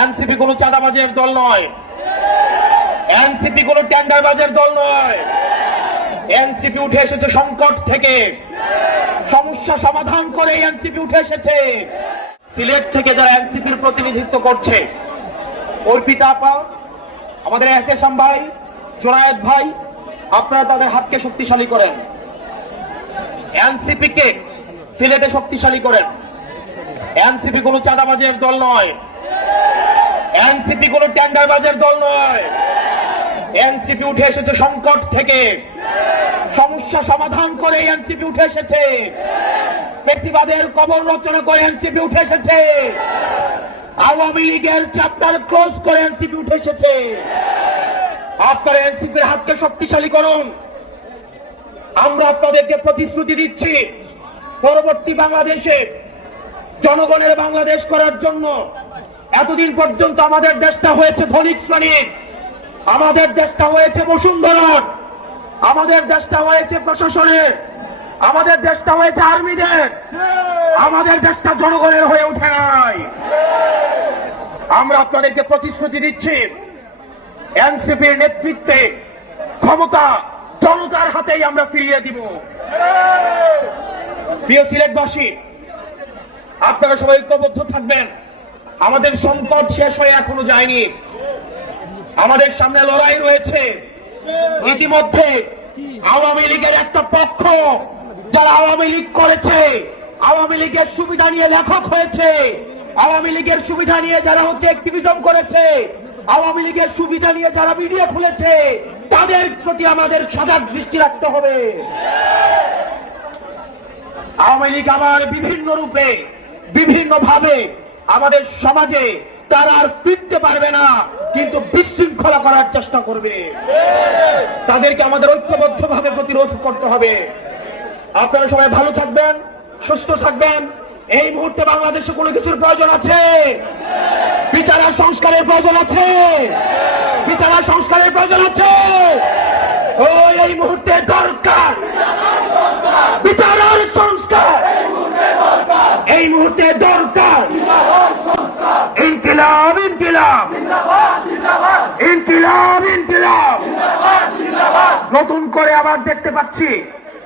NCP কোনো চাঁদাবাজের দল নয়, এনসিপি কোনো টেন্ডারবাজের দল নয়। এনসিপি উঠে এসেছে সংকট থেকে, সমস্যা সমাধান করে এনসিপি উঠে এসেছে। সিলেট থেকে যারা এনসিপির প্রতিনিধিত্ব করছে, অর্পিতা আপা, আমাদের এহতেশাম ভাই, জোনায়েদ ভাই, আপনারা তাদের হাতকে শক্তিশালী করেন, এনসিপি কে সিলেটে শক্তিশালী করেন। এনসিপি কোনো চাঁদাবাজের দল নয়, এনসিপি কোনো টেন্ডারবাজের দল নয়। এনসিপি উঠে এসেছে সংকট থেকে, সমস্যা সমাধান করে এনসিপি উঠে এসেছে। ফ্যাসিবাদের কবর রচনা করে এনসিপি উঠে এসেছে। আওয়ামী লীগের চ্যাপ্টার ক্লোজ করে এনসিপি উঠে এসেছে। আপনারা এনসিপির হাতকে শক্তিশালী করুন। আমরা আপনাদেরকে প্রতিশ্রুতি দিচ্ছি, পরবর্তী বাংলাদেশে জনগণের বাংলাদেশ করার জন্য এতদিন পর্যন্ত আমাদের দেশটা হয়েছে ধনিক শ্রেণীর, আমাদের দেশটা হয়েছে বসুন্ধরার, আমাদের দেশটা হয়েছে প্রশাসনের, আমাদের দেশটা হয়েছে আর্মিদের, আমাদের দেশটা জনগণের হয়ে ওঠে নাই। আমরা আপনাদেরকে প্রতিশ্রুতি দিচ্ছি, এনসিপির নেতৃত্বে ক্ষমতা জনতার হাতেই আমরা ফিরিয়ে দিব। প্রিয় সিলেটবাসী, আপনারা সবাই ঐক্যবদ্ধ থাকবেন। আমাদের সংকট শেষ হয়ে এখনো যায়নি, আমাদের সামনে লড়াই রয়েছে। ইতিমধ্যে আওয়ামী লীগের একটা পক্ষ, যারা আওয়ামী লীগ করেছে, আওয়ামী লীগের সুবিধা নিয়ে লেখক হয়েছে, আওয়ামী লীগের সুবিধা নিয়ে যারা অ্যাক্টিভিজম করেছে, আওয়ামী লীগের সুবিধা নিয়ে যারা মিডিয়া খুলেছে, তাদের প্রতি আমাদের সজাগ দৃষ্টি রাখতে হবে। আওয়ামী লীগ আবার বিভিন্ন রূপে, বিভিন্ন ভাবে আমাদের সমাজে তারা আর ফিরতে পারবে না, কিন্তু বিশৃঙ্খলা করার চেষ্টা করবে। তাদেরকে আমাদের ঐক্যবদ্ধভাবে প্রতিরোধ করতে হবে। আপনারা সবাই ভালো থাকবেন, সুস্থ থাকবেন। এই মুহূর্তে বাংলাদেশে কোনো কিছুর প্রয়োজন আছে, বিচার আর সংস্কারের প্রয়োজন আছে, বিচার আর সংস্কারের প্রয়োজন আছে। এই মুহূর্তে দরকার বিচার আর সংস্কার, এই মুহূর্তে দরকার ইনকিলাব, ইনকিলাব, ইনকিলাব, ইনকিলাব। নতুন করে আবার দেখতে পাচ্ছি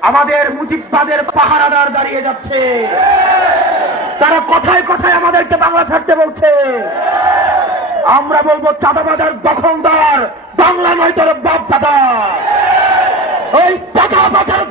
আমাদের মুজিববাদের পাহারাদার দাঁড়িয়ে যাচ্ছে। তারা কথায় কথায় আমাদেরকে বাংলা ছাড়তে বলছে। আমরা বলবো, চাঁদাবাজার দখলদার বাংলা নয়, তোর বাপ দাদা। ওই টাকা বাজার